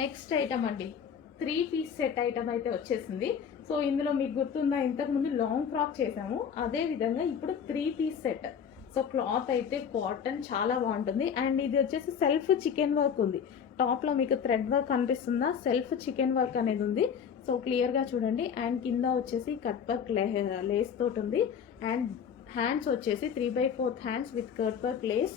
Next item అండి, 3 piece set item అయితే వచ్చేసింది. సో ఇందులో మీకు గుర్తుందా, ఇంతకుముందు లాంగ్ ఫ్రాక్ చేసాము, అదే విధంగా ఇప్పుడు 3 పీస్ సెట్. సో క్లాత్ అయితే కాటన్ చాలా బాగుంటుంది. అండ్ ఇది వచ్చేసి సెల్ఫ్ చికెన్ వర్క్ ఉంది. టాప్లో మీకు థ్రెడ్ వర్క్ కనిపిస్తుందా, సెల్ఫ్ చికెన్ వర్క్ అనేది ఉంది. సో క్లియర్గా చూడండి. అండ్ కింద వచ్చేసి కట్ వర్క్ లేస్ తోటి ఉంది. అండ్ హ్యాండ్స్ వచ్చేసి 3/4 hands with cut work lace.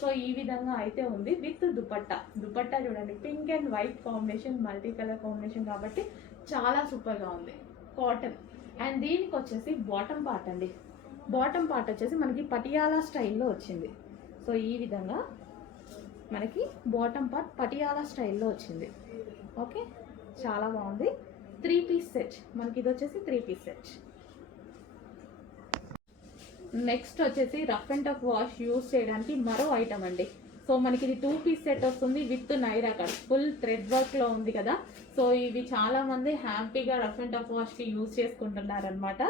So ఈ విధంగా అయితే ఉంది విత్ దుపట్టా. దుపట్టా చూడండి, pink and white combination, multi colour combination కాబట్టి చాలా సూపర్గా ఉంది, కాటన్. అండ్ దీనికి వచ్చేసి బాటమ్ పార్ట్ అండి. బాటమ్ పార్ట్ వచ్చేసి మనకి పటియాలా స్టైల్లో వచ్చింది. సో ఈ విధంగా మనకి బాటమ్ పార్ట్ పటియాలా స్టైల్లో వచ్చింది. ఓకే, చాలా బాగుంది. 3 పీస్ సెట్ మనకి, ఇది వచ్చేసి 3 పీస్ సెట్. నెక్స్ట్ వచ్చేసి rough and tough wash use చేయడానికి మరో ఐటమ్ అండి. సో మనకి ఇది 2 పీస్ సెట్ వస్తుంది with Naira cut, full thread వర్క్లో ఉంది కదా. సో ఇవి చాలా మంది హ్యాపీగా రఫ్ అండ్ టఫ్ వాష్కి యూజ్ చేసుకుంటున్నారు అనమాట.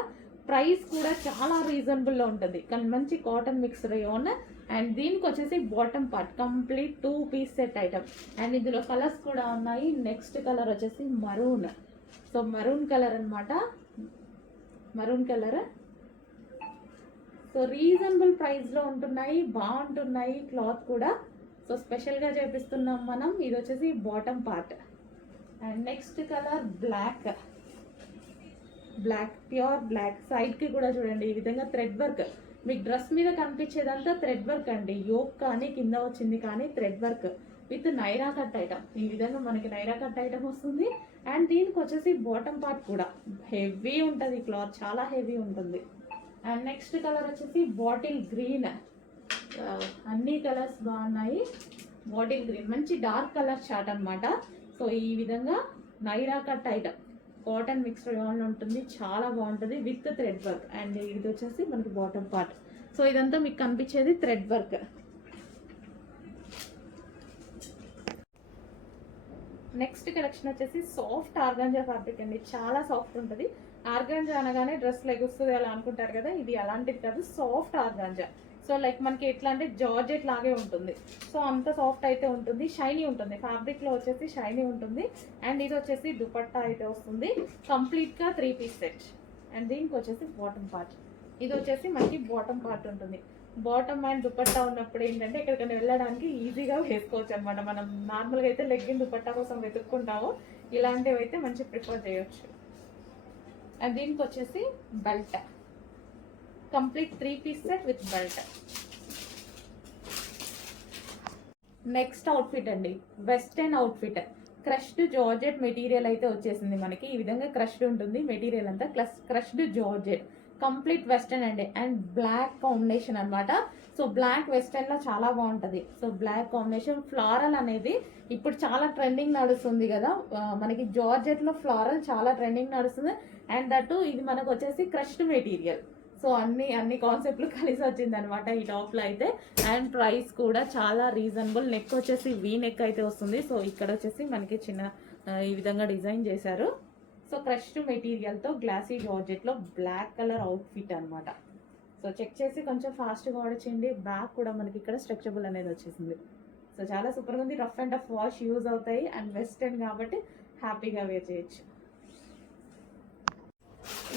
ప్రైస్ కూడా చాలా రీజనబుల్లో ఉంటుంది, కానీ మంచి కాటన్ మిక్స్ రేయోన్. అండ్ దీనికి వచ్చేసి bottom part complete 2 piece set item. And ఇందులో కలర్స్ కూడా ఉన్నాయి. నెక్స్ట్ కలర్ వచ్చేసి మరూన్. సో మరూన్ కలర్ అనమాట, మరూన్ కలర్. సో రీజనబుల్ ప్రైస్లో ఉంటున్నాయి, బాగుంటున్నాయి క్లాత్ కూడా. సో స్పెషల్గా చేపిస్తున్నాం మనం. ఇది వచ్చేసి bottom part. And next colour black, black pure black. సైడ్కి కూడా చూడండి ఈ విధంగా థ్రెడ్ వర్క్. మీకు డ్రెస్ మీద కనిపించేదంతా థ్రెడ్ వర్క్ అండి. యోక్ కానీ కింద వచ్చింది కానీ thread work with Naira cut item. ఈ విధంగా మనకి నైరా కట్ ఐటమ్ వస్తుంది. అండ్ దీనికి వచ్చేసి బాటమ్ పార్ట్ కూడా హెవీ ఉంటుంది, క్లాత్ చాలా హెవీ ఉంటుంది. అండ్ నెక్స్ట్ కలర్ వచ్చేసి బాటిల్ గ్రీన్. అన్ని కలర్స్ బాగున్నాయి. బాటిల్ గ్రీన్ మంచి డార్క్ కలర్ షార్ట్ అనమాట. సో ఈ విధంగా Naira cut item, cotton mixed on ఉంటుంది, చాలా బాగుంటుంది విత్ థ్రెడ్ వర్క్. అండ్ ఇది వచ్చేసి మనకి బాటమ్ పార్ట్. సో ఇదంతా మీకు కనిపించేది థ్రెడ్ వర్క్. నెక్స్ట్ కలెక్షన్ వచ్చేసి సాఫ్ట్ ఆర్గాంజా ఫ్యాబ్రిక్ అండి. చాలా సాఫ్ట్ ఉంటుంది. ఆర్గాంజా అనగానే డ్రెస్ లెగుస్తుంది అలా అనుకుంటారు కదా, ఇది అలాంటిది కాదు, సాఫ్ట్ ఆర్గాంజా. సో లైక్ మనకి ఎట్లా అంటే జార్జెట్ లాగే ఉంటుంది. సో అంత సాఫ్ట్ అయితే ఉంటుంది, షైనీ ఉంటుంది. ఫ్యాబ్రిక్లో వచ్చేసి షైనీ ఉంటుంది. అండ్ ఇది వచ్చేసి దుపట్టా అయితే వస్తుంది కంప్లీట్గా 3 పీస్ సెట్. అండ్ దీనికి వచ్చేసి బాటమ్ పార్ట్. ఇది వచ్చేసి మనకి బాటమ్ పార్ట్ ఉంటుంది. బాటమ్ అండ్ దుపట్టా ఉన్నప్పుడు ఏంటంటే ఎక్కడికైనా వెళ్ళడానికి ఈజీగా వేసుకోవచ్చు అనమాట. మనం నార్మల్గా అయితే లెగ్గిన్ దుపట్టా కోసం వెతుక్కుంటాము, ఇలాంటివి అయితే మంచి ప్రిఫర్ చేయొచ్చు. అండ్ దీనికి వచ్చేసి belt, complete 3 piece set with belt. Next outfit అండి, western outfit. Crushed georgette material అయితే వచ్చేసింది మనకి. ఈ విధంగా క్రష్డ్ ఉంటుంది మెటీరియల్ అంతా, క్రష్డ్ జార్జెట్ కంప్లీట్ వెస్టర్న్ అండి. అండ్ బ్లాక్ కాంబినేషన్ అనమాట. సో బ్లాక్ వెస్టర్న్ లో చాలా బాగుంటుంది. సో బ్లాక్ కాంబినేషన్, ఫ్లారల్ అనేది ఇప్పుడు చాలా ట్రెండింగ్ నడుస్తుంది కదా మనకి. జార్జెట్ లో ఫ్లారల్ చాలా ట్రెండింగ్ నడుస్తుంది. అండ్ దట్టు ఇది మనకు వచ్చేసి క్రష్డ్ మెటీరియల్. సో అన్ని కాన్సెప్ట్లు కలిసి వచ్చింది అనమాట ఈ టాప్ లో అయితే. అండ్ ప్రైస్ కూడా చాలా రీజనబుల్. నెక్ వచ్చేసి వీ నెక్ అయితే వస్తుంది. సో ఇక్కడ వచ్చేసి మనకి చిన్న ఈ విధంగా డిజైన్ చేశారు. సో క్రష్డ్ మెటీరియల్తో గ్లాసీ జార్జెట్లో బ్లాక్ కలర్ అవుట్ఫిట్ అనమాట. సో చెక్ చేసి కొంచెం ఫాస్ట్గా ఆర్డర్ చేయండి. బ్యాక్ కూడా మనకి ఇక్కడ స్ట్రెచబుల్ అనేది వచ్చేసింది. సో చాలా సూపర్గా ఉంది. Rough and tough wash use అవుతాయి. అండ్ వెస్టర్న్ కాబట్టి హ్యాపీగా వేర్ చేయొచ్చు.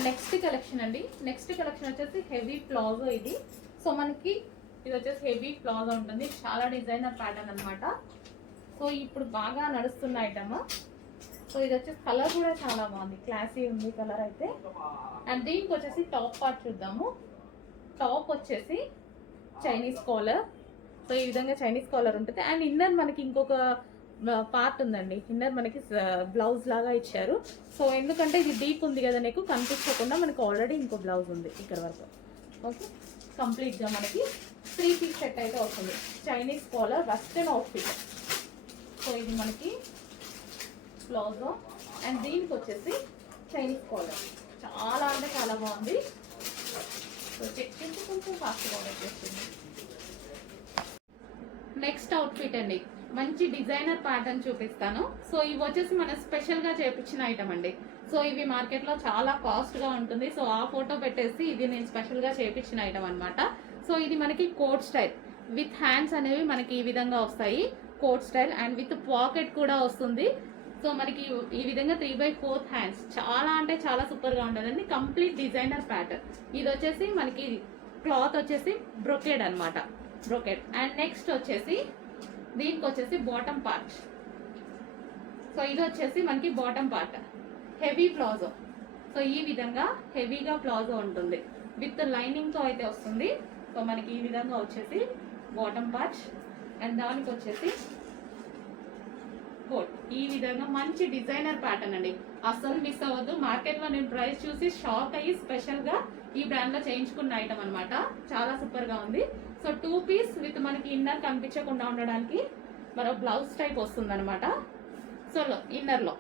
నెక్స్ట్ కలెక్షన్ అండి, నెక్స్ట్ కలెక్షన్ వచ్చేసి హెవీ ప్లాజో ఇది. సో మనకి ఇది వచ్చేసి హెవీ ప్లాజో ఉంటుంది, చాలా డిజైనర్ ప్యాటర్న్ అనమాట. సో ఇప్పుడు బాగా నడుస్తున్న ఐటమ్. సో ఇది వచ్చేసి కలర్ కూడా చాలా బాగుంది, క్లాసీ ఉంది కలర్ అయితే. అండ్ దీనికి వచ్చేసి టాప్ పార్ట్ చూద్దాము. టాప్ వచ్చేసి చైనీస్ కాలర్. సో ఈ విధంగా చైనీస్ కాలర్ ఉంటుంది. అండ్ ఇన్నర్ మనకి ఇంకొక పార్ట్ ఉందండి, ఇన్నర్ మనకి బ్లౌజ్ లాగా ఇచ్చారు. సో ఎందుకంటే ఇది డీప్ ఉంది కదా, నీకు కనిపించకుండా మనకి ఆల్రెడీ ఇంకో బ్లౌజ్ ఉంది ఇక్కడ వరకు. ఓకే, కంప్లీట్గా మనకి 3 పీస్ సెట్ అయితే వస్తుంది. Chinese collar western outfit. So ఇది మనకి ప్లాజో. అండ్ దీనికి వచ్చేసి చైనీస్ కాలర్, చాలా అంటే చాలా బాగుంది. సో చెక్ చేసి కొంచెం ఫాస్ట్గా ఆర్డర్ చేస్తుంది. నెక్స్ట్ అవుట్ఫిట్ అండి, మంచి డిజైనర్ ప్యాటర్న్ చూపిస్తాను. సో ఇవి వచ్చేసి మన స్పెషల్గా చేపించిన ఐటమ్ అండి. సో ఇవి మార్కెట్లో చాలా కాస్ట్గా ఉంటుంది. సో ఆ ఫోటో పెట్టేసి ఇది నేను స్పెషల్గా చేపించిన ఐటమ్ అనమాట. సో ఇది మనకి కోట్ స్టైల్ విత్ హ్యాండ్స్ అనేవి మనకి ఈ విధంగా వస్తాయి. Coat style and with pocket కూడా వస్తుంది. సో మనకి ఈ విధంగా 3/4 హ్యాండ్స్ చాలా అంటే చాలా సూపర్ గా ఉంటుందండి. Complete designer pattern. ఇది వచ్చేసి మనకి క్లాత్ వచ్చేసి బ్రొకెడ్ అన్నమాట, బ్రొకెడ్. అండ్ నెక్స్ట్ వచ్చేసి దీనికి వచ్చేసి బాటమ్ పార్ట్. సో ఇది వచ్చేసి మనకి bottom part, heavy palazzo. So ఈ విధంగా హెవీగా ప్లాజో ఉంటుంది, విత్ లైనింగ్ తో అయితే వస్తుంది. సో మనకి ఈ విధంగా వచ్చేసి బాటమ్ పార్ట్ అండ్ దానికి వచ్చేసి కోట్. ఈ విధంగా మంచి డిజైనర్ ప్యాటర్న్ అండి, అస్సలు మిస్ అవ్వద్దు. మార్కెట్ లో నేను ప్రైస్ చూసి షాక్ అయ్యి స్పెషల్ గా ఈ బ్రాండ్ లో చేయించుకున్న ఐటమ్ అనమాట. చాలా సూపర్ గా ఉంది. సో 2 పీస్ విత్ మనకి ఇన్నర్ కనిపించకుండా ఉండడానికి మరో బ్లౌజ్ టైప్ వస్తుంది అనమాట. సో ఇన్నర్ లో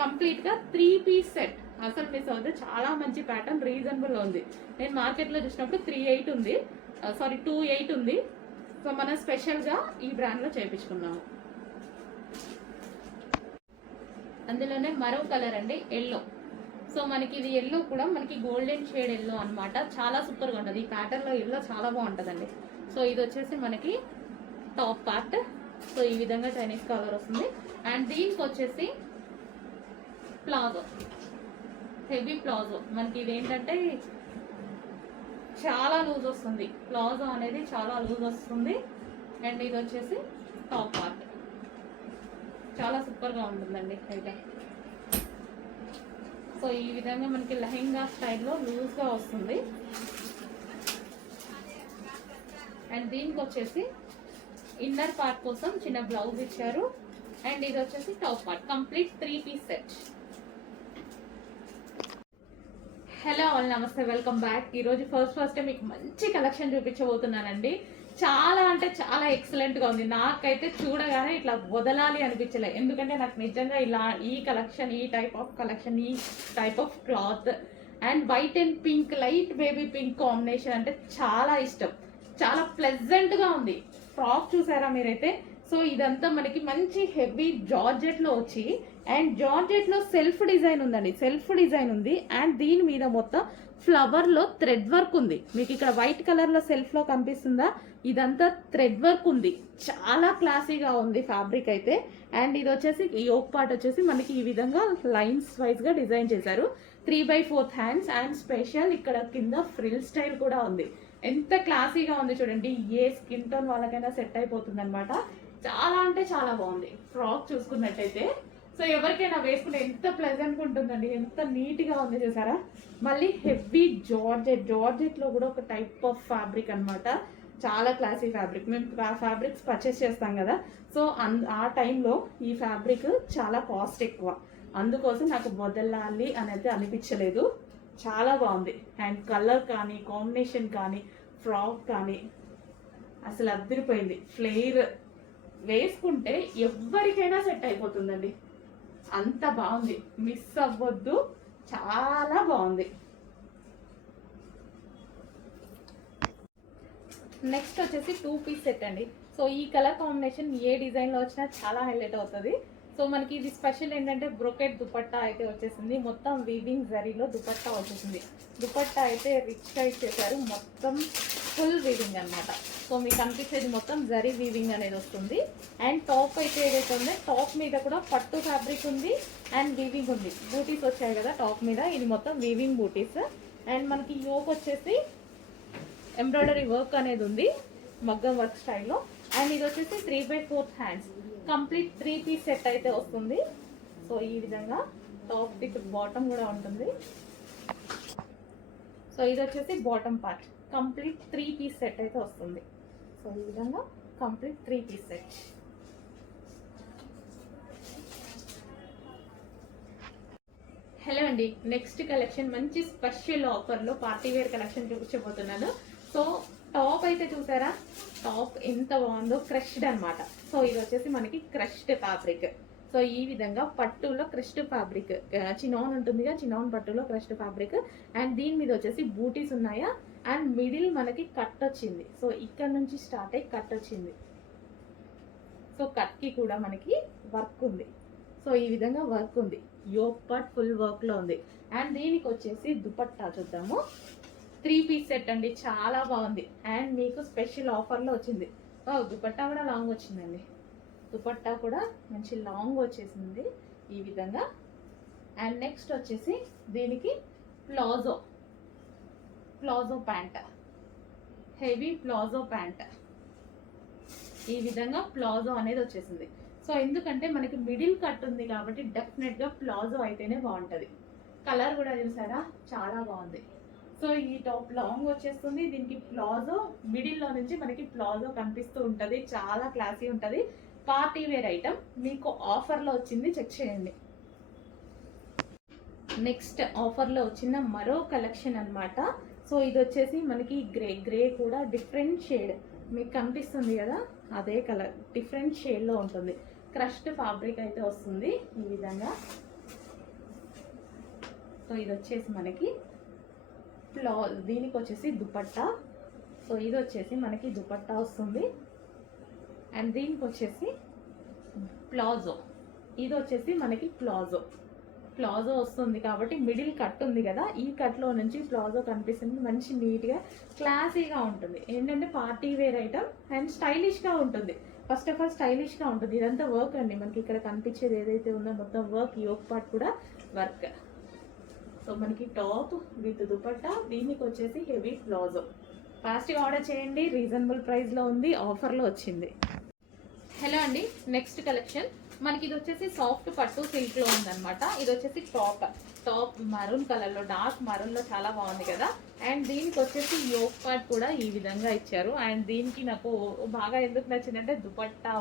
కంప్లీట్ గా 3 పీస్ సెట్, అసలు మిస్ అవ్వద్దు. చాలా మంచి ప్యాటర్న్, రీజనబుల్ ఉంది. నేను మార్కెట్ లో చూసినప్పుడు 3.8 ఉంది, సారీ 2.8 ఉంది. సో మనం స్పెషల్ గా ఈ బ్రాండ్ లో చేయించుకున్నాము. అందులోనే మరో కలర్ అండి, ఎల్లో. సో మనకి ఇది ఎల్లో కూడా మనకి గోల్డెన్ షేడ్ ఎల్లో అనమాట. చాలా సూపర్ గా ఉంటుంది. ఈ ప్యాటర్న్ లో ఎల్లో చాలా బాగుంటుందండి. సో ఇది వచ్చేసి మనకి టాప్ పార్ట్. సో ఈ విధంగా చైనీస్ కలర్ వస్తుంది. అండ్ దీనికి వచ్చేసి ప్లాజో, హెవీ ప్లాజో. మనకి ఇది ఏంటంటే చాలా లూజ్ వస్తుంది, ప్లాజో అనేది చాలా లూజ్ వస్తుంది. అండ్ ఇది వచ్చేసి టాప్ పార్ట్, చాలా సూపర్ గా ఉంటుందండి అయితే. సో ఈ విధంగా మనకి లెహెంగా స్టైల్లో లూజ్ గా వస్తుంది. అండ్ దీనికి వచ్చేసి ఇన్నర్ పార్ట్ కోసం చిన్న బ్లౌజ్ ఇచ్చారు. అండ్ ఇది వచ్చేసి top part, complete 3 piece set. Hello all, నమస్తే, వెల్కమ్ బ్యాక్. ఈరోజు ఫస్ట్ మీకు మంచి కలెక్షన్ చూపించబోతున్నానండి. చాలా అంటే చాలా ఎక్సలెంట్ గా ఉంది. నాకైతే చూడగానే ఇట్లా వదలాలి అనిపించలే, ఎందుకంటే నాకు నిజంగా ఇలా ఈ కలెక్షన్, ఈ టైప్ ఆఫ్ కలెక్షన్, ఈ type of cloth and white and pink, light baby pink combination అంటే చాలా ఇష్టం. చాలా ప్లెజెంట్ గా ఉంది. ఫ్రాక్ చూసారా మీరైతే? సో ఇదంతా మనకి మంచి హెవీ జార్జెట్ లో వచ్చి, అండ్ జార్జెట్ లో సెల్ఫ్ డిజైన్ ఉందండి, సెల్ఫ్ డిజైన్ ఉంది. అండ్ దీని మీద మొత్తం ఫ్లవర్ లో థ్రెడ్ వర్క్ ఉంది. మీకు ఇక్కడ వైట్ కలర్ లో సెల్ఫ్ లో కనిపిస్తుందా? ఇదంతా థ్రెడ్ వర్క్ ఉంది. చాలా క్లాసీగా ఉంది ఫ్యాబ్రిక్ అయితే. అండ్ ఇది వచ్చేసి యోక్ పార్ట్ వచ్చేసి మనకి ఈ విధంగా లైన్స్ వైజ్ గా డిజైన్ చేశారు. 3/4 హ్యాండ్స్ అండ్ స్పెషల్ ఇక్కడ కింద ఫ్రిల్ స్టైల్ కూడా ఉంది. ఎంత క్లాసీగా ఉంది చూడండి. ఏ స్కిన్ టోన్ వాళ్ళకైనా సెట్ అయిపోతుంది అనమాట. చాలా అంటే చాలా బాగుంది. ఫ్రాక్ చూసుకున్నట్టయితే సో ఎవరికైనా వేసుకుంటే ఎంత ప్లెజెంట్ ఉంటుందండి, ఎంత నీట్ గా ఉంది చూసారా. మళ్ళీ హెవీ జార్జెట్ లో కూడా ఒక టైప్ ఆఫ్ ఫ్యాబ్రిక్ అనమాట. చాలా క్లాసీ ఫ్యాబ్రిక్. మేము ఫ్యాబ్రిక్స్ పర్చేస్ చేస్తాం కదా, సో ఆ టైంలో ఈ ఫ్యాబ్రిక్ చాలా కాస్ట్ ఎక్కువ, అందుకోసం నాకు వదలాలి అనేది అనిపించలేదు. చాలా బాగుంది. అండ్ కలర్ కానీ, కాంబినేషన్ కానీ, ఫ్రాక్ కానీ అసలు అద్దరిపోయింది. ఫ్లేర్ వేసుకుంటే ఎవరికైనా సెట్ అయిపోతుందండి, అంత బాగుంది. మిస్ అవ్వద్దు, చాలా బాగుంది. నెక్స్ట్ వచ్చేసి 2 పీస్ సెట్ అండి. సో ఈ కలర్ కాంబినేషన్ ఏ డిజైన్ లో వచ్చినా చాలా హైలైట్ అవుతుంది. సో మనకి ఇది స్పెషల్ ఏంటంటే బ్రొకెట్ దుపట్టా అయితే వచ్చేసింది. మొత్తం వీవింగ్ జరీలో దుపట్టా వచ్చేసింది. దుపట్టా అయితే రిచ్ గా ఇచ్చేసారు, మొత్తం ఫుల్ వీవింగ్ అనమాట. సో మీకు అనిపించేది మొత్తం జరీ వీవింగ్ అనేది వస్తుంది. అండ్ టాప్ అయితే ఏదైతే ఉందో టాప్ మీద కూడా పట్టు ఫ్యాబ్రిక్ ఉంది అండ్ వీవింగ్ ఉంది. బూటీస్ వచ్చాయి కదా టాప్ మీద, ఇది మొత్తం వీవింగ్ బూటీస్. అండ్ మనకి యోక్ వచ్చేసి ఎంబ్రాయిడరీ వర్క్ అనేది ఉంది, మగ్గం వర్క్ స్టైల్లో. అండ్ ఇది వచ్చేసి 3/4 హ్యాండ్స్, కంప్లీట్ 3 పీస్ సెట్ అయితే వస్తుంది. సో ఈ విధంగా టాప్ విత్ బాటమ్ కూడా ఉంటుంది. సో ఇది వచ్చేసి bottom part, complete 3 piece set అయితే వస్తుంది. సో ఈ విధంగా కంప్లీట్ 3 పీస్ సెట్. హలో అండి, నెక్స్ట్ కలెక్షన్ మంచి స్పెషల్ ఆఫర్లో పార్టీ వేర్ కలెక్షన్ చూపించబోతున్నాను. సో టాప్ అయితే చూసారా, టాప్ ఎంత బాగుందో, క్రష్డ్ అనమాట. సో ఇది వచ్చేసి మనకి క్రష్డ్ ఫ్యాబ్రిక్. సో ఈ విధంగా పట్టులో క్రష్డ్ ఫ్యాబ్రిక్, చినాన్ ఉంటుందిగా, చినాన్ పట్టులో క్రష్డ్ ఫ్యాబ్రిక్. అండ్ దీని మీద వచ్చేసి బూటీస్ ఉన్నాయా, అండ్ మిడిల్ మనకి కట్ వచ్చింది. సో ఇక్కడ నుంచి స్టార్ట్ అయ్యి కట్ వచ్చింది. సో కట్ కి కూడా మనకి వర్క్ ఉంది. సో ఈ విధంగా వర్క్ ఉంది, యోక్ పార్ట్ ఫుల్ వర్క్ లో ఉంది. అండ్ దీనికి వచ్చేసి దుపట్టా చూద్దాము. 3 పీస్ సెట్ అండి, చాలా బాగుంది. అండ్ మీకు స్పెషల్ ఆఫర్ లో వచ్చింది. దుపట్టా కూడా లాంగ్ వచ్చిందండి. దుపట్టా కూడా మంచి లాంగ్ వచ్చేసింది ఈ విధంగా. అండ్ నెక్స్ట్ వచ్చేసి దీనికి palazzo pant, heavy palazzo pant. ఈ విధంగా ప్లాజో అనేది వచ్చేసింది. సో ఎందుకంటే మనకి మిడిల్ కట్ ఉంది కాబట్టి డెఫినెట్గా ప్లాజో అయితేనే బాగుంటుంది. కలర్ కూడా చూసారా చాలా బాగుంది. సో ఈ టాప్ లాంగ్ వచ్చేస్తుంది, దీనికి ప్లాజో మిడిల్లో నుంచి మనకి ప్లాజో కనిపిస్తూ ఉంటుంది. చాలా క్లాసీ ఉంటుంది, పార్టీ వేర్ ఐటమ్. మీకు ఆఫర్లో వచ్చింది, చెక్ చేయండి. నెక్స్ట్ ఆఫర్లో వచ్చిన మరో కలెక్షన్ అన్నమాట. సో ఇది వచ్చేసి మనకి గ్రే కూడా డిఫరెంట్ షేడ్ మీకు కనిపిస్తుంది కదా, అదే కలర్ డిఫరెంట్ షేడ్లో ఉంటుంది. క్రష్డ్ ఫ్యాబ్రిక్ అయితే వస్తుంది ఈ విధంగా. సో ఇది వచ్చేసి మనకి దీనికి వచ్చేసి దుపట్టా. సో ఇది వచ్చేసి మనకి దుపట్టా వస్తుంది. అండ్ దీనికి వచ్చేసి ప్లాజో. ఇది వచ్చేసి మనకి ప్లాజో వస్తుంది కాబట్టి మిడిల్ కట్ ఉంది కదా, ఈ కట్లో నుంచి ప్లాజో కనిపిస్తుంది. మంచి నీట్గా క్లాసీగా ఉంటుంది. ఏంటంటే పార్టీ వేర్ ఐటమ్ అండ్ స్టైలిష్గా ఉంటుంది. ఫస్ట్ ఆఫ్ ఆల్ స్టైలిష్గా ఉంటుంది. ఇదంతా వర్క్ అండి, మనకి ఇక్కడ కనిపించేది ఏదైతే ఉందో మొత్తం వర్క్. యోక్ పార్ట్ కూడా వర్క్. సో మనకి టాప్ విత్ దుపట్టా, దీనికి వచ్చేసి హెవీ ప్లాజో. ఫాస్ట్గా ఆర్డర్ చేయండి, రీజనబుల్ ప్రైస్లో ఉంది, ఆఫర్లో వచ్చింది. హలో అండి, నెక్స్ట్ కలెక్షన్ మనకి ఇది వచ్చేసి సాఫ్ట్ పట్టు సిల్క్ లో ఉందన్నమాట. ఇది వచ్చేసి టాప్ మరూన్ కలర్ లో, డార్క్ మరూన్ లో చాలా బాగుంది కదా. అండ్ దీనికి వచ్చేసి యోక్ పార్ట్ కూడా ఈ విధంగా ఇచ్చారు. అండ్ దీనికి నాకు బాగా ఎందుకు నచ్చిందంటే దుపట్టా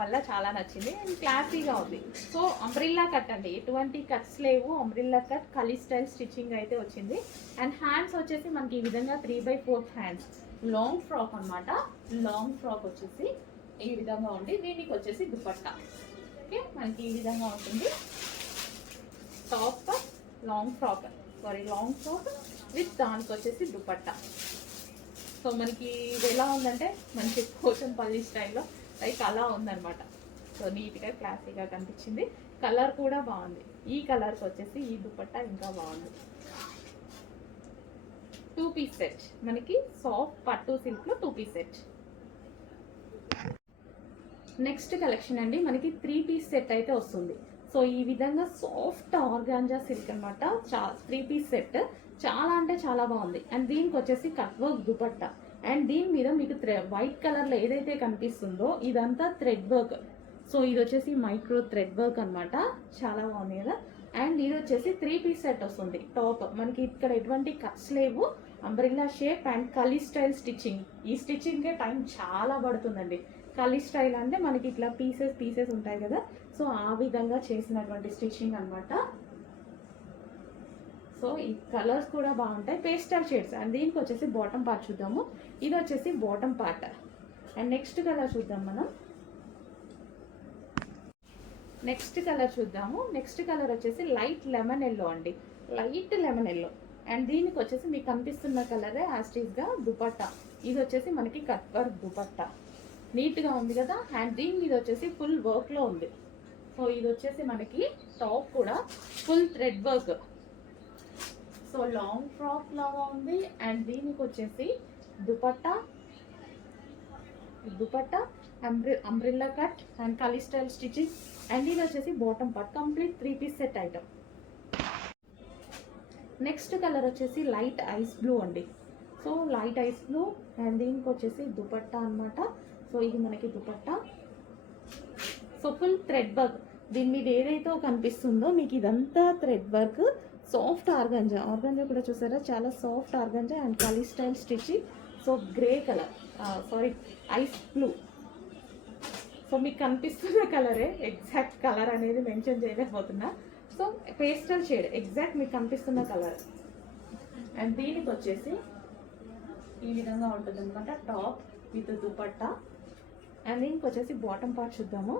వల్ల చాలా నచ్చింది. అండ్ క్లాసీగా ఉంది. సో అంబ్రిల్లా కట్ అండి, ఎటువంటి కట్స్ లేవు. అంబ్రిల్లా కట్ కలీ స్టైల్ స్టిచ్చింగ్ అయితే వచ్చింది. అండ్ హ్యాండ్స్ వచ్చేసి మనకి ఈ విధంగా 3/4 హ్యాండ్స్, లాంగ్ ఫ్రాక్ అనమాట. లాంగ్ ఫ్రాక్ వచ్చేసి ఈ విధంగా ఉంది. దీనికి వచ్చేసి దుపట్టా. ఓకే, మనకి ఈ విధంగా ఉంటుంది. టాప్ లాంగ్ ఫ్రాక్ విత్ దానికి వచ్చేసి దుపట్టా. సో మనకి ఇది ఎలా ఉందంటే మంచి పోచంపల్లి స్టైల్లో లైక్ అలా ఉందన్నమాట. సో నీట్గా క్లాసీగా కనిపించింది. కలర్ కూడా బాగుంది. ఈ కలర్కి వచ్చేసి ఈ దుపట్టా ఇంకా బాగుంది. 2 పీస్ సెట్, మనకి సాఫ్ట్ పట్టు సిల్క్లో 2 పీస్ సెట్. నెక్స్ట్ కలెక్షన్ అండి, మనకి 3 పీస్ సెట్ అయితే వస్తుంది. సో ఈ విధంగా సాఫ్ట్ ఆర్గాంజా సిల్క్ అనమాట. 3 పీస్ సెట్ చాలా అంటే చాలా బాగుంది. అండ్ దీనికి వచ్చేసి కట్ వర్క్ దుపట్టా. అండ్ దీని మీద మీకు వైట్ కలర్లో ఏదైతే కనిపిస్తుందో ఇదంతా థ్రెడ్ వర్క్. సో ఇది వచ్చేసి మైక్రో థ్రెడ్ వర్క్ అనమాట. చాలా బాగుంది కదా. అండ్ ఇది వచ్చేసి 3 పీస్ సెట్ వస్తుంది. టాప్ మనకి ఇక్కడ ఎటువంటి కట్స్ లేవు, umbrella shape and kali style stitching. ఈ స్టిచ్చింగ్కే టైం చాలా పడుతుందండి. కలీ స్టైల్ అంటే మనకి ఇట్లా పీసెస్ ఉంటాయి కదా, సో ఆ విధంగా చేసినటువంటి స్టిచ్చింగ్ అనమాట. సో ఈ కలర్స్ కూడా బాగుంటాయి, పేస్టల్ షేడ్స్. అండ్ దీనికి వచ్చేసి బాటమ్ పార్ట్ చూద్దాము. ఇది వచ్చేసి bottom part. And next colour చూద్దాం మనం. నెక్స్ట్ కలర్ వచ్చేసి లైట్ లెమన్ ఎల్లో అండి, లైట్ లెమన్ ఎల్లో. అండ్ దీనికి వచ్చేసి మీకు కనిపిస్తున్న కలరే యాస్టీస్గా దుపట్టా. ఇది వచ్చేసి మనకి కట్ వర్క్ దుపట్టా, నీట్గా ఉంది కదా. అండ్ దీని మీద వచ్చేసి ఫుల్ వర్క్లో ఉంది. సో ఇది వచ్చేసి మనకి టాప్ కూడా full thread work. So long frock లాగా ఉంది. అండ్ దీనికి వచ్చేసి dupatta umbrella cut and kali style stitching. And ఇది వచ్చేసి bottom part, complete 3 piece set item. Next colour వచ్చేసి లైట్ ఐస్ బ్లూ అండి. So light ice blue. And దీనికి వచ్చేసి దుపట్టా అనమాట. సో ఇది మనకి dupatta. So full thread work. దీని మీద ఏదైతే కనిపిస్తుందో మీకు ఇదంతా థ్రెడ్ వర్క్. సాఫ్ట్ ఆర్గంజా కూడా చూసారా, చాలా soft organza and kali style stitching. So grey colour, ice blue. So మీకు కనిపిస్తున్న కలరే, ఎగ్జాక్ట్ కలర్ అనేది మెన్షన్ చేయలేకపోతున్నా. సో పేస్టల్ షేడ్ ఎగ్జాక్ట్ మీకు కనిపిస్తున్న కలర్. అండ్ దీనికి వచ్చేసి ఈ విధంగా ఉంటుంది అనమాట, టాప్ విత్ దుపట్టా. అండ్ దీనికి వచ్చేసి బాటమ్ పార్ట్ చూద్దాము.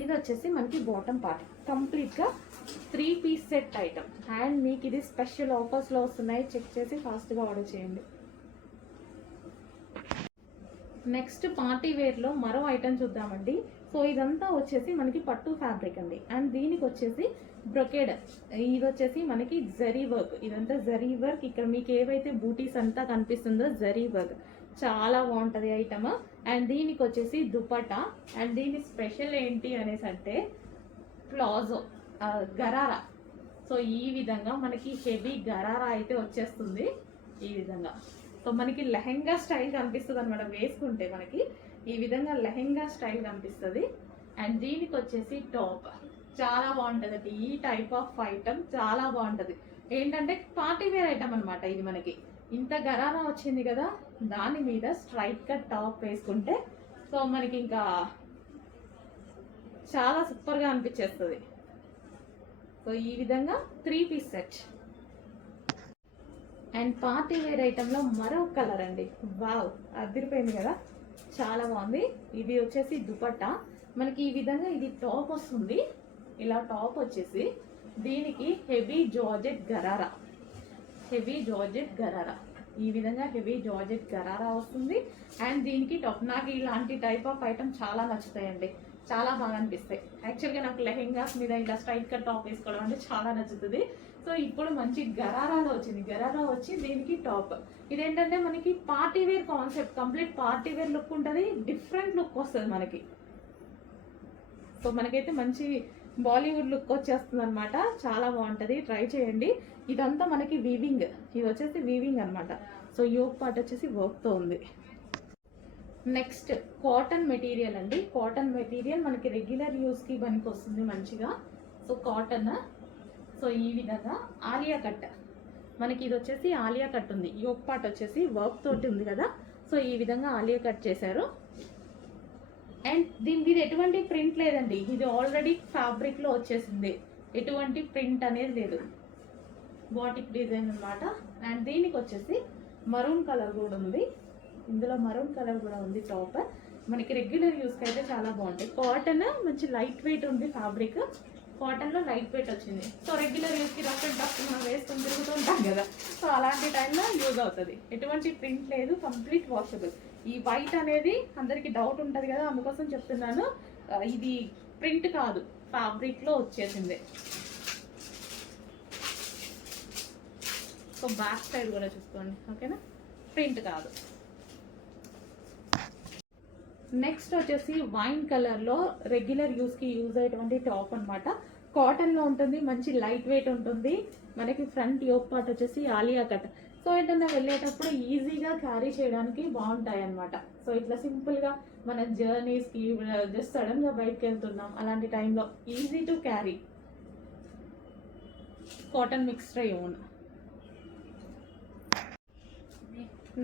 ఇది వచ్చేసి మనకి బాటమ్ పార్ట్, కంప్లీట్గా 3 పీస్ సెట్ ఐటమ్. అండ్ మీకు ఇది స్పెషల్ ఆఫర్స్లో వస్తున్నాయి, చెక్ చేసి ఫాస్ట్గా ఆర్డర్ చేయండి. నెక్స్ట్ పార్టీ వేర్లో మరో ఐటమ్ చూద్దామండి. సో ఇదంతా వచ్చేసి మనకి పట్టు ఫ్యాబ్రిక్ అండి. అండ్ దీనికి వచ్చేసి బ్రొకేడ్. ఇది వచ్చేసి మనకి జరీ వర్క్. ఇదంతా జరీ వర్క్. ఇక్కడ మీకు ఏవైతే బూటీస్ అంతా కనిపిస్తుందో జరీ వర్క్ చాలా బాగుంటుంది ఐటమ్. అండ్ దీనికి వచ్చేసి దుపట్టా. అండ్ దీని స్పెషల్ ఏంటి అనేసి అంటే ప్లాజో గరారా. సో ఈ విధంగా మనకి హెవీ గరారా అయితే వచ్చేస్తుంది ఈ విధంగా. సో మనకి లెహెంగా స్టైల్ కనిపిస్తుంది అనమాట, వేసుకుంటే మనకి ఈ విధంగా లెహెంగా స్టైల్ కనిపిస్తుంది. అండ్ దీనికి వచ్చేసి టాప్ చాలా బాగుంటుంది అండి. ఈ టైప్ ఆఫ్ ఐటమ్ చాలా బాగుంటుంది. ఏంటంటే పార్టీ వేర్ ఐటమ్ అనమాట ఇది. మనకి ఇంత గరారా వచ్చింది కదా, దాని మీద స్ట్రైట్ కట్ టాప్ వేసుకుంటే సో మనకి ఇంకా చాలా సూపర్గా అనిపించేస్తుంది. సో ఈ విధంగా 3 piece set. And party wear ఐటెంలో మరో కలర్ అండి, వావ్ అదిరిపోయింది కదా, చాలా బాగుంది. ఇది వచ్చేసి దుపట్టా. మనకి ఈ విధంగా ఇది టాప్ వస్తుంది. ఇలా టాప్ వచ్చేసి దీనికి heavy georgette gharara, heavy georgette gharara, ఈ విధంగా హెవీ జార్జెట్ గరారా వస్తుంది. అండ్ దీనికి టాప్. నాకు ఇలాంటి టైప్ ఆఫ్ ఐటమ్ చాలా నచ్చుతాయండి, చాలా బాగా అనిపిస్తాయి. యాక్చువల్గా నాకు లెహెంగాస్ మీద ఇలా స్ట్రైట్ కట్ టాప్ వేసుకోవడం అంటే చాలా నచ్చుతుంది. సో ఇప్పుడు మంచి గరారాలో వచ్చింది, గరారా వచ్చి దీనికి టాప్. ఇదేంటంటే మనకి party wear concept, complete party wear look ఉంటుంది, డిఫరెంట్ లుక్ వస్తుంది మనకి. సో మనకైతే మంచి బాలీవుడ్ లుక్ వచ్చేస్తుంది అనమాట, చాలా బాగుంటుంది, ట్రై చేయండి. ఇదంతా మనకి వీవింగ్, ఇది వచ్చేసి వీవింగ్ అనమాట. సో యోక్ పార్ట్ వచ్చేసి వర్క్తో ఉంది. నెక్స్ట్ కాటన్ మెటీరియల్ అండి. కాటన్ మెటీరియల్ మనకి రెగ్యులర్ యూస్కి పనికి వస్తుంది మంచిగా. So cotton. సో ఈ విధంగా ఆలియా కట్, మనకి ఇది వచ్చేసి ఆలియా కట్ ఉంది. యోక్ పార్ట్ వచ్చేసి వర్క్ తోటి ఉంది కదా, సో ఈ విధంగా ఆలియా కట్ చేశారు. అండ్ దీని మీద ఎటువంటి ప్రింట్ లేదండి, ఇది ఆల్రెడీ ఫ్యాబ్రిక్లో వచ్చేసింది, ఎటువంటి ప్రింట్ అనేది లేదు, బాటిక్ డిజైన్ అనమాట. అండ్ దీనికి వచ్చేసి మరూన్ కలర్ కూడా ఉంది, ఇందులో మరూన్ కలర్ కూడా ఉంది టాప్. మనకి రెగ్యులర్ యూస్కి అయితే చాలా బాగుంటాయి. కాటన్ మంచి లైట్ వెయిట్ ఉంది ఫ్యాబ్రిక్, కాటన్లో లైట్ వెయిట్ వచ్చింది. సో రెగ్యులర్ యూస్కి రఫ్ అండ్ టఫ్ మనం వేసుకొని తిరుగుతూ ఉంటాం కదా, సో అలాంటి టైంలో యూజ్ అవుతుంది. ఎటువంటి ప్రింట్ లేదు, కంప్లీట్ వాషబుల్. ఈ వైట్ అనేది అందరికి డౌట్ ఉంటుంది కదా, అందుకోసం చెప్తున్నాను. ఇది ప్రింట్ కాదు, ఫ్యాబ్రిక్లో వచ్చేసింది. సో బ్యాక్ సైడ్ కూడా చూసుకోండి, ఓకేనా, ప్రింట్ కాదు. నెక్స్ట్ వచ్చేసి వైన్ కలర్లో రెగ్యులర్ యూస్కి యూజ్ అయ్యేటువంటి టాప్ అనమాట. కాటన్లో ఉంటుంది, మంచి లైట్ వెయిట్ ఉంటుంది. మనకి ఫ్రంట్ యోక్ పార్ట్ వచ్చేసి ఆలియా కట్. సో ఏంటన్నా వెళ్ళేటప్పుడు ఈజీగా క్యారీ చేయడానికి బాగుంటాయి అనమాట. సో ఇట్లా సింపుల్గా మన జర్నీస్కి జస్ట్ సడన్గా బయటకు వెళ్తున్నాం అలాంటి టైంలో easy to carry. Cotton mixed own.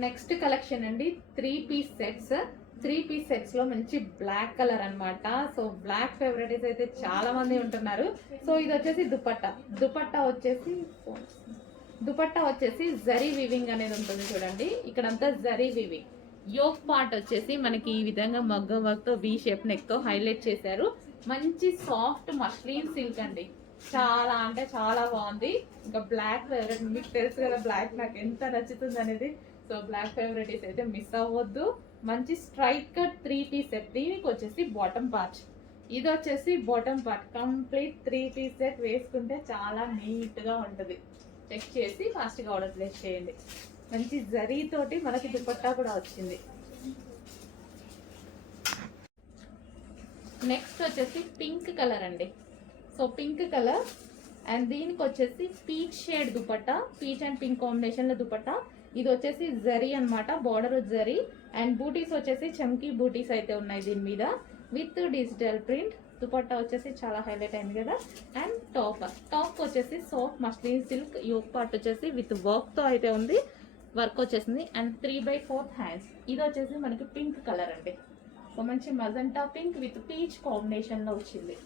Next collection అండి, 3 పీస్ సెట్స్. 3 పీస్ సెట్స్లో మంచి బ్లాక్ కలర్ అనమాట. సో బ్లాక్ ఫేవరెట్స్ అయితే చాలా మంది ఉంటున్నారు. సో ఇది వచ్చేసి దుపట్టా. దుపట్టా వచ్చేసి జరీ వివింగ్ అనేది ఉంటుంది చూడండి, ఇక్కడంతా జరీ వివింగ్. యోక్ పార్ట్ వచ్చేసి మనకి ఈ విధంగా మగ్గం వర్క్తో వి షేప్ నెక్తో హైలైట్ చేశారు. మంచి సాఫ్ట్ మస్లిన్ సిల్క్ అండి, చాలా అంటే చాలా బాగుంది. ఇంకా బ్లాక్ ఫేవరెట్, మీకు తెలుసు కదా బ్లాక్ నాకు ఎంత నచ్చుతుంది అనేది. సో బ్లాక్ ఫేవరెట్స్ అయితే మిస్ అవ్వద్దు. మంచి స్ట్రైట్ కట్ 3 పీస్ సెట్. దీనికి వచ్చేసి బాటమ్ పార్ట్, ఇది వచ్చేసి bottom part. Complete 3 piece set వేసుకుంటే చాలా నీట్గా ఉంటుంది. చెక్ చేసి ఫాస్ట్గా ఆర్డర్ ప్లేస్ చేయండి. మంచి జరీతోటి మనకి దుపట్టా కూడా వచ్చింది. నెక్స్ట్ వచ్చేసి పింక్ కలర్ అండి. సో పింక్ కలర్ అండ్ దీనికి వచ్చేసి peach shade dupatta, peach and pink కాంబినేషన్లో దుపట్టా. ఇది వచ్చేసి జరీ అనమాట, బార్డర్ జరీ. అండ్ బూటీస్ వచ్చేసి చమ్కీ బూటీస్ అయితే ఉన్నాయి దీని మీద విత్ డిజిటల్ ప్రింట్. దుపట్టా వచ్చేసి చాలా హైలైట్ అయింది కదా. అండ్ టాప్ వచ్చేసి soft muslin silk. Yoke part వచ్చేసి విత్ వర్క్తో అయితే ఉంది, వర్క్ వచ్చేసింది. And 3/4 hands. ఇది వచ్చేసి మనకి పింక్ కలర్ అండి. సో మంచి మజంటా పింక్ విత్ పీచ్ కాంబినేషన్లో వచ్చింది.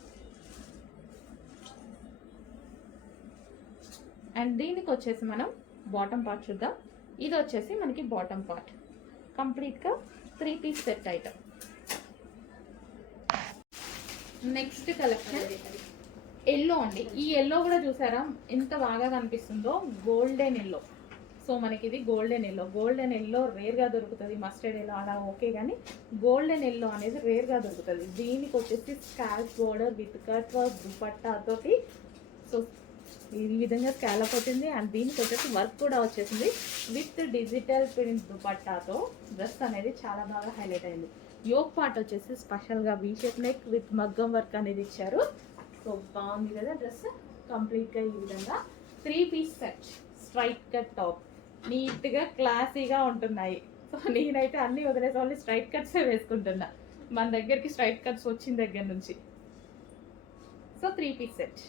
అండ్ దీనికి వచ్చేసి మనం బాటమ్ పార్ట్ చూద్దాం. ఇది వచ్చేసి మనకి బాటమ్ పార్ట్, కంప్లీట్గా 3 piece set item. Next collection yellow అండి. ఈ ఎల్లో కూడా చూసారా ఎంత బాగా కనిపిస్తుందో, గోల్డెన్ ఎల్లో. సో మనకి ఇది గోల్డెన్ ఎల్లో. గోల్డెన్ ఎల్లో రేర్గా దొరుకుతుంది, మస్టర్డ్ ఎల్లో అలా ఓకే, కానీ గోల్డెన్ ఎల్లో అనేది రేర్గా దొరుకుతుంది. దీనికి వచ్చేసి scallop border with cut work దుపట్టాతోటి. సో ఈ విధంగా స్కాలప్ వచ్చింది. అండ్ దీనికి వచ్చేసి వర్క్ కూడా వచ్చేసింది విత్ డిజిటల్ ప్రింట్ దుపట్టాతో. డ్రెస్ అనేది చాలా బాగా హైలైట్ అయింది. యోక్ పార్ట్ వచ్చేసి స్పెషల్గా వీ షేప్ నెక్ విత్ మగ్గం వర్క్ అనేది ఇచ్చారు. సో బాగుంది కదా డ్రెస్. కంప్లీట్గా ఈ విధంగా 3 piece set straight cut top, నీట్గా క్లాసీగా ఉంటున్నాయి. సో నేనైతే అన్ని వదిలేసి ఓన్లీ స్ట్రైట్ కట్సే వేసుకుంటున్నా మన దగ్గరికి స్ట్రైట్ కట్స్ వచ్చిన దగ్గర నుంచి. So 3 piece set.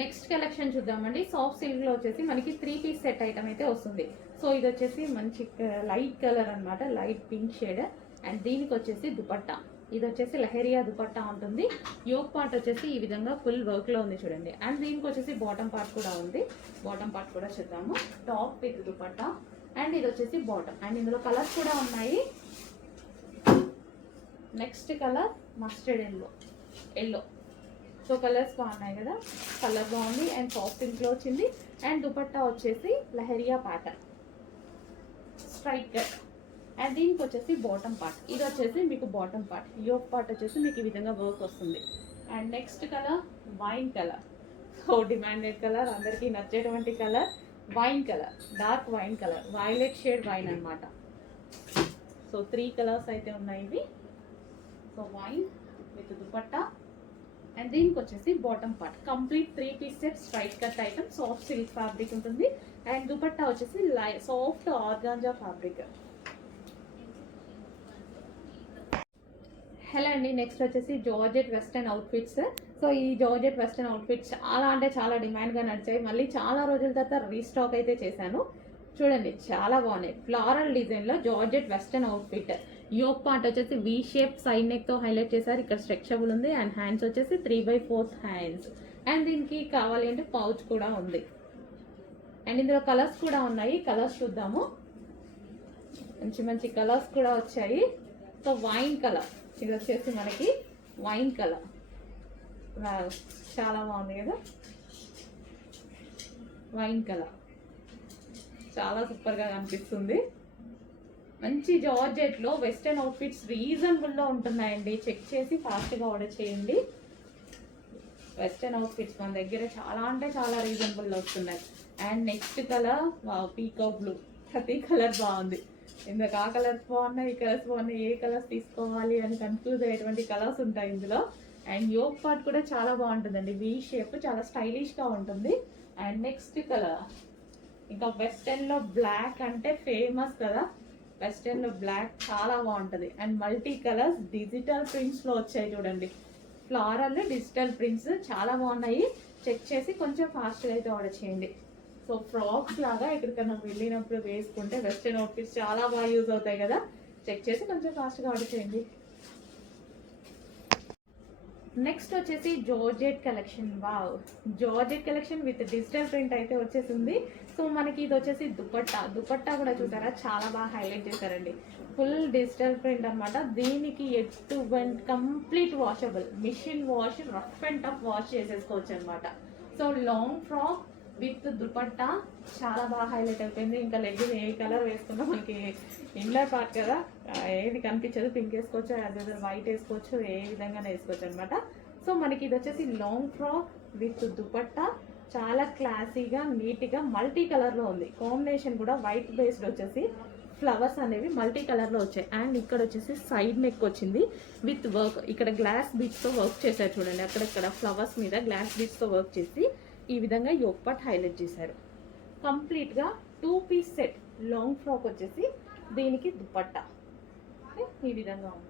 Next collection చూద్దామండి. సాఫ్ట్ సిల్క్లో వచ్చేసి మనకి 3 పీస్ సెట్ ఐటమ్ అయితే వస్తుంది. సో ఇది వచ్చేసి మంచి లైట్ కలర్ అనమాట, లైట్ పింక్ షేడ్. అండ్ దీనికి వచ్చేసి దుపట్టా, ఇది వచ్చేసి లహరియా దుపట్టా ఉంటుంది. యోక్ పార్ట్ వచ్చేసి ఈ విధంగా ఫుల్ వర్క్లో ఉంది చూడండి. అండ్ దీనికి వచ్చేసి బాటమ్ పార్ట్ కూడా ఉంది. బాటమ్ పార్ట్ కూడా చూద్దాము. టాప్ విత్ దుపట్టా అండ్ ఇది వచ్చేసి బాటమ్. అండ్ ఇందులో కలర్స్ కూడా ఉన్నాయి. Next colour mustard yellow. So colours బాగున్నాయి కదా, కలర్ బాగుంది. అండ్ సాఫ్ట్ సింక్లో వచ్చింది. అండ్ దుపట్టా వచ్చేసి leheriya pattern straight cut. And దీనికి వచ్చేసి బాటమ్ పార్ట్, ఇది వచ్చేసి మీకు బాటమ్ పార్ట్. యోక్ పార్ట్ వచ్చేసి మీకు ఈ విధంగా వర్క్ వస్తుంది. And next colour wine colour. So demanded colour, అందరికీ నచ్చేటువంటి colour wine colour, dark wine colour, violet shade wine అనమాట. సో 3 కలర్స్ అయితే ఉన్నాయి ఇవి. So wine with dupatta and దీనికి వచ్చేసి bottom part. Complete 3 piece set straight cut item. Soft silk fabric ఉంటుంది. And dupatta వచ్చేసి సాఫ్ట్ ఆర్గాంజా ఫ్యాబ్రిక్. హలో అండి, next వచ్చేసి జార్జెట్ వెస్టర్న్ అవుట్ఫిట్స్. సో ఈ జార్జెట్ వెస్టర్న్ అవుట్ఫిట్స్ చాలా అంటే చాలా డిమాండ్గా నడిచాయి. మళ్ళీ చాలా రోజుల తర్వాత రీస్టాక్ అయితే చేశాను. చూడండి చాలా బాగున్నాయి. ఫ్లారల్ డిజైన్లో georgette western outfit. Yoke part వచ్చేసి వీ షేప్ సైడ్ నెక్తో హైలైట్ చేశారు. ఇక్కడ స్ట్రెచబుల్ ఉంది. అండ్ హ్యాండ్స్ వచ్చేసి 3/4 హ్యాండ్స్. అండ్ దీనికి కావాలి అంటే పౌచ్ కూడా ఉంది. అండ్ ఇందులో కలర్స్ కూడా ఉన్నాయి. కలర్స్ చూద్దాము. మంచి మంచి కలర్స్ కూడా వచ్చాయి. సో వైన్ కలర్, ఇది వచ్చేసి మనకి వైన్ కలర్. చాలా బాగుంది కదా, వైన్ కలర్ చాలా సూపర్గా కనిపిస్తుంది. మంచి జార్జెట్లో వెస్టర్న్ అవుట్ఫిట్స్ రీజనబుల్లో ఉంటున్నాయండి. చెక్ చేసి ఫాస్ట్గా ఆర్డర్ చేయండి. వెస్టర్న్ అవుట్ఫిట్స్ మన దగ్గర చాలా అంటే చాలా రీజనబుల్లో వస్తున్నాయి. And next colour peacock blue. ప్రతి కలర్ బాగుంది. ఇందులో ఆ కలర్స్ బాగున్నాయి, ఈ కలర్స్ బాగున్నాయి, ఏ కలర్స్ తీసుకోవాలి అని కన్ఫ్యూజ్ అయ్యేటువంటి కలర్స్ ఉంటాయి ఇందులో. అండ్ యోక్ పార్ట్ కూడా చాలా బాగుంటుందండి. వీ షేప్ చాలా స్టైలిష్గా ఉంటుంది. అండ్ నెక్స్ట్ కలర్ ఇంకా వెస్టర్న్లో బ్లాక్ అంటే ఫేమస్ కదా, వెస్టర్న్లో బ్లాక్ చాలా బాగుంటుంది. అండ్ మల్టీ కలర్స్ డిజిటల్ ప్రింట్స్లో వచ్చాయి చూడండి. ఫ్లారల్ డిజిటల్ ప్రింట్స్ చాలా బాగున్నాయి. చెక్ చేసి కొంచెం ఫాస్ట్గా అయితే ఆర్డర్ చేయండి. సో ఫ్రాక్స్ లాగా ఎక్కడికన్నా వెళ్ళినప్పుడు వేసుకుంటే వెస్టర్న్ అవుట్ఫిట్స్ చాలా బాగా యూజ్ అవుతాయి కదా. చెక్ చేసి కొంచెం ఫాస్ట్గా ఆర్డర్ చేయండి. నెక్స్ట్ వచ్చేసి georgette collection. Wow, georgette collection with digital print అయితే వచ్చేసింది. సో మనకి ఇది వచ్చేసి దుపట్టా కూడా చూసారా చాలా బాగా హైలైట్ చేశారండి. ఫుల్ డిజిటల్ ప్రింట్ అనమాట. దీనికి ఎటువంటి complete washable, machine wash, rough and tough wash చేసేసుకోవచ్చు అనమాట. So long frock with dupatta చాలా బాగా హైలైట్ అయిపోయింది. ఇంకా లెగ్గిన్ ఏ కలర్ వేసుకున్నా మనకి ఇన్నర్ పార్ట్ కదా, ఏది కనిపించదు. పింక్ వేసుకోవచ్చు, అదే వైట్ వేసుకోవచ్చు, ఏ విధంగా వేసుకోవచ్చు అనమాట. సో మనకి ఇది వచ్చేసి లాంగ్ ఫ్రాక్ విత్ దుపట్టా చాలా క్లాసీగా నీట్గా మల్టీ కలర్లో ఉంది. కాంబినేషన్ కూడా వైట్ బేస్డ్ వచ్చేసి ఫ్లవర్స్ అనేవి మల్టీ కలర్లో వచ్చాయి. అండ్ ఇక్కడ వచ్చేసి సైడ్ నెక్ వచ్చింది విత్ వర్క్. ఇక్కడ గ్లాస్ బీడ్స్తో వర్క్ చేశారు చూడండి. అక్కడక్కడ ఫ్లవర్స్ మీద గ్లాస్ బీడ్స్తో వర్క్ చేసి ఈ విధంగా యోక్ పార్ట్ హైలైట్ చేశారు. కంప్లీట్గా 2 పీస్ సెట్ లాంగ్ ఫ్రాక్ వచ్చేసి దీనికి దుపట్టా ఈ విధంగా ఉంది.